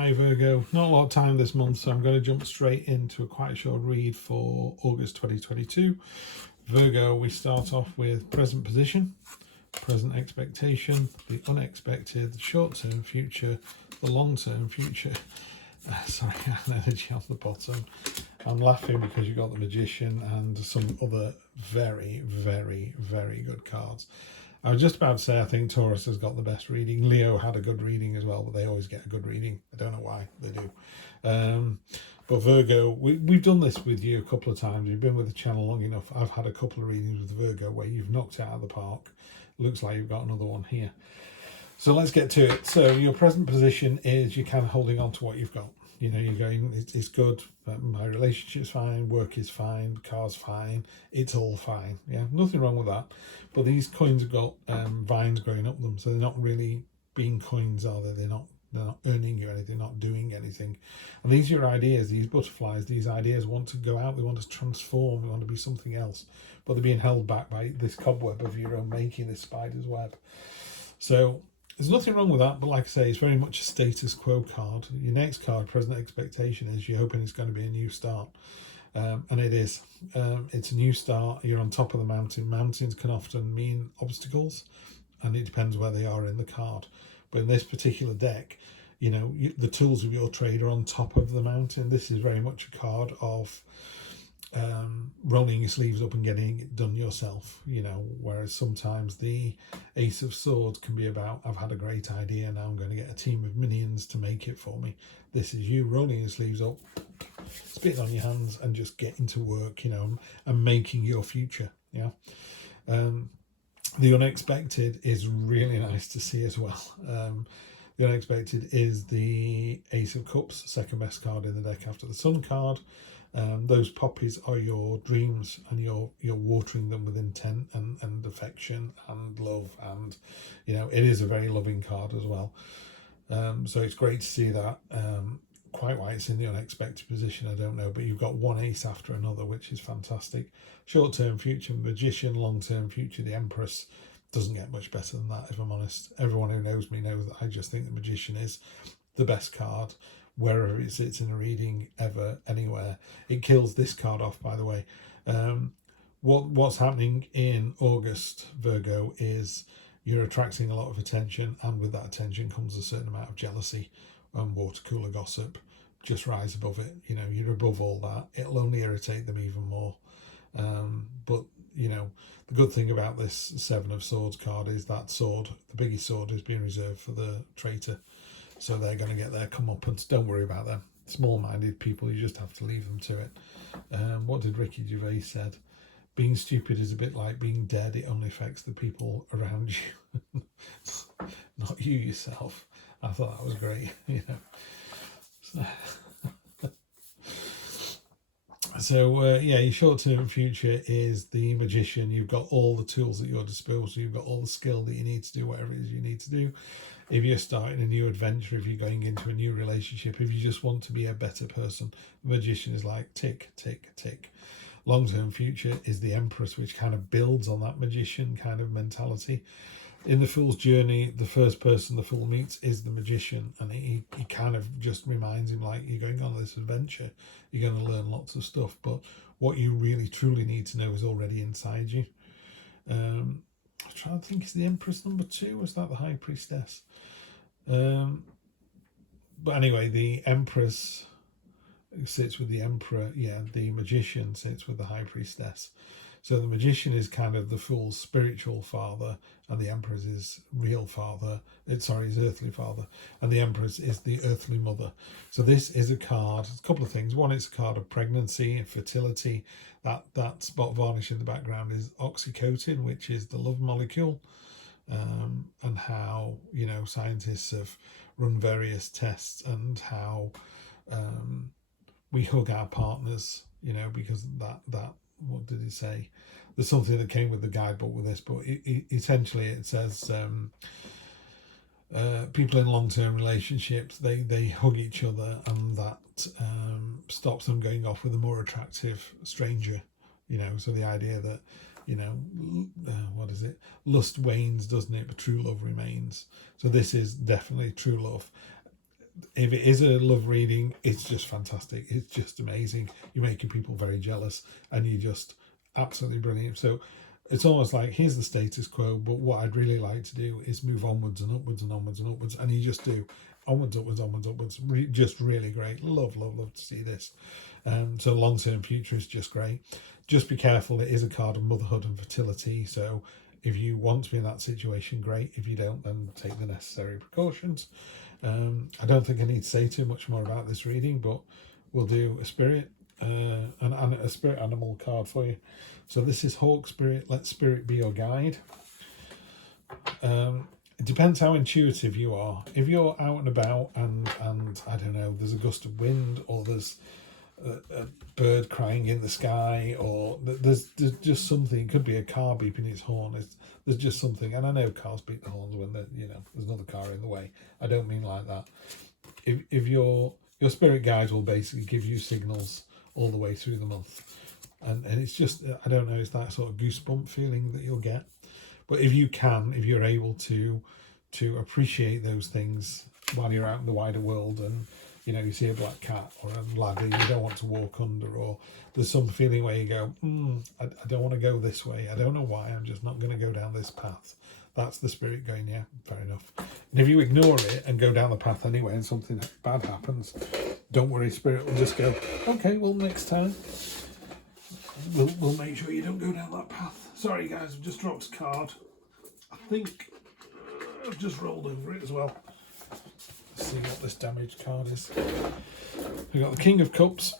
Hi Virgo, not a lot of time this month, so I'm going to jump straight into a quite short read for August 2022. Virgo, we start off with present position, present expectation, the unexpected, the short-term future, the long-term future. Sorry, energy on the bottom. I'm laughing because you got the Magician and some other very, very, very good cards. I was just about to say I think Taurus has got the best reading. Leo had a good reading as well, but they always get a good reading. I don't know why they do. But Virgo, we've done this with you a couple of times. You've been with the channel long enough. I've had a couple of readings with Virgo where you've knocked it out of the park. Looks like you've got another one here. So let's get to it. So your present position is you're kind of holding on to what you've got. You know, you're going, it's good, my relationship's fine, work is fine, car's fine, it's all fine. Yeah, nothing wrong with that. But these coins have got vines growing up them, so they're not really being coins, are they? They're not earning you anything, not doing anything. And these are your ideas, these butterflies, these ideas want to go out, they want to transform, they want to be something else. But they're being held back by this cobweb of your own making, this spider's web. So there's nothing wrong with that, but like I say, it's very much a status quo card. Your next card, present expectation, is you're hoping it's going to be a new start. And it is. It's a new start. You're on top of the mountain. Mountains can often mean obstacles, and it depends where they are in the card. But in this particular deck, you know, the tools of your trade are on top of the mountain. This is very much a card of rolling your sleeves up and getting it done yourself, you know, whereas sometimes the Ace of Swords can be about, I've had a great idea, now I'm going to get a team of minions to make it for me. This is you rolling your sleeves up, spitting on your hands and just getting to work, you know, and making your future. Yeah. The unexpected is really nice to see as well. The unexpected is the Ace of Cups, second best card in the deck after the Sun card. Those poppies are your dreams, and you're watering them with intent and affection and love, and you know it is a very loving card as well. So it's great to see that. Quite why it's in the unexpected position, I don't know, but you've got one ace after another, which is fantastic. Short-term future, Magician. Long-term future, the Empress. Doesn't get much better than that, if I'm honest. Everyone who knows me knows that I just think the Magician is the best card wherever it sits in a reading, ever, anywhere. It kills this card off, by the way. What's happening in August, Virgo, is you're attracting a lot of attention, and with that attention comes a certain amount of jealousy and water cooler gossip. Just rise above it. You know, you're above all that. It'll only irritate them even more. But you know, the good thing about this Seven of Swords card is that sword, the biggest sword, is being reserved for the traitor. So they're going to get their comeuppance. Don't worry about them. Small-minded people, you just have to leave them to it. What did Ricky Gervais said? Being stupid is a bit like being dead. It only affects the people around you, not you yourself. I thought that was great, you know. So yeah, your short-term future is the Magician. You've got all the tools at your disposal. You've got all the skill that you need to do whatever it is you need to do. If you're starting a new adventure, if you're going into a new relationship, if you just want to be a better person, the Magician is like tick, tick, tick. Long-term future is the Empress, which kind of builds on that Magician kind of mentality. In the Fool's Journey, the first person the Fool meets is the Magician, and he kind of just reminds him, like, you're going on this adventure, you're going to learn lots of stuff, but what you really truly need to know is already inside you. I'm trying to think, is the Empress number 2? Was that the High Priestess? But anyway, the Empress sits with the Emperor. Yeah, the Magician sits with the High Priestess. So the Magician is kind of the Fool's spiritual father, and the Empress is real father. His earthly father, and the Empress is the earthly mother. So this is a card. A couple of things. One, it's a card of pregnancy and fertility. That spot varnish in the background is oxytocin, which is the love molecule, and how, you know, scientists have run various tests, and how we hug our partners, you know, because that what did he say? There's something that came with the guidebook with this, but essentially it says people in long-term relationships, they hug each other, and that stops them going off with a more attractive stranger, you know. So the idea that, you know, what is it? Lust wanes, doesn't it? But true love remains. So this is definitely true love. if it is a love reading, it's just fantastic. It's just amazing. You're making people very jealous, and you're just absolutely brilliant. So it's almost like, here's the status quo, but what I'd really like to do is move onwards and upwards and onwards and upwards, and you just do onwards, upwards, onwards, upwards. Just really great. Love to see this. So long-term future is just great. Just be careful. It is a card of motherhood and fertility, so if you want to be in that situation, great. If you don't, then take the necessary precautions. I don't think I need to say too much more about this reading, but we'll do a spirit and a spirit animal card for you. So this is Hawk Spirit. Let spirit be your guide. It depends how intuitive you are. If you're out and about and I don't know, there's a gust of wind, or there's a bird crying in the sky, or there's just something. It could be a car beeping its horn. There's just something. And I know cars beep the horns when there's another car in the way. I don't mean like that. If your spirit guides will basically give you signals all the way through the month, and it's just, I don't know, it's that sort of goosebump feeling that you'll get. But if you're able to appreciate those things while you're out in the wider world, and you see a black cat or a ladder you don't want to walk under, or there's some feeling where you go, I don't want to go this way. I don't know why. I'm just not going to go down this path. That's the spirit going, yeah, fair enough. And if you ignore it and go down the path anyway and something bad happens, don't worry, spirit will just go, okay, well, next time we'll make sure you don't go down that path. Sorry guys, I've just dropped a card. I think I've just rolled over it as well. Let's see what this damaged card is. We've got the King of Cups.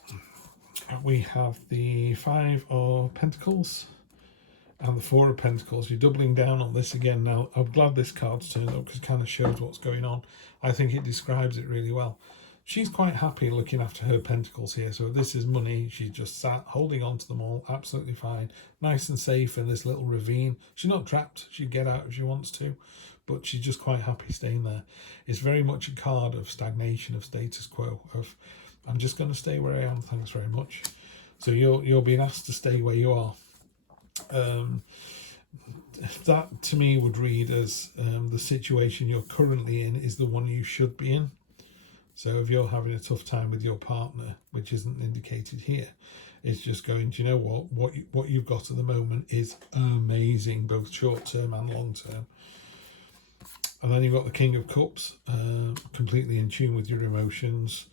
We have the Five of Pentacles and the Four of Pentacles. You're doubling down on this again now. I'm glad this card's turned up because it kind of shows what's going on. I think it describes it really well. She's quite happy looking after her pentacles here. So this is money. She's just sat holding on to them all. Absolutely fine. Nice and safe in this little ravine. She's not trapped. She'd get out if she wants to, but she's just quite happy staying there. It's very much a card of stagnation, of status quo, of I'm just going to stay where I am, thanks very much. So you're being asked to stay where you are. That to me would read as the situation you're currently in is the one you should be in. So if you're having a tough time with your partner, which isn't indicated here, it's just going, do you know what you've got at the moment is amazing, both short term and long term. And then you've got the King of Cups, completely in tune with your emotions.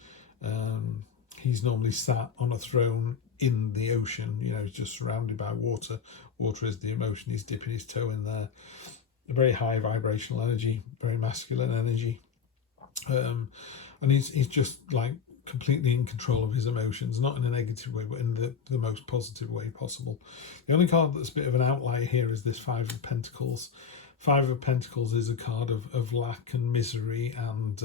He's normally sat on a throne in the ocean, he's just surrounded by water. Water is the emotion. He's dipping his toe in there. A very high vibrational energy, very masculine energy. And he's just like completely in control of his emotions, not in a negative way, but in the most positive way possible. The only card that's a bit of an outlier here is this Five of Pentacles. Five of Pentacles is a card of lack and misery and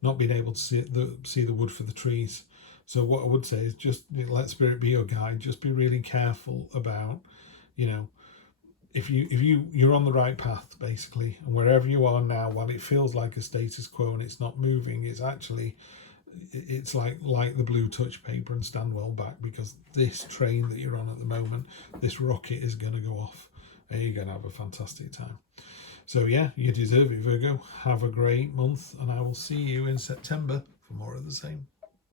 not being able to see the wood for the trees. So what I would say is just let spirit be your guide. Just be really careful about, if you're on the right path, basically, and wherever you are now, while it feels like a status quo and it's not moving, it's like the blue touch paper, and stand well back, because this train that you're on at the moment, this rocket is going to go off and you're going to have a fantastic time. So yeah, you deserve it, Virgo. Have a great month, and I will see you in September for more of the same.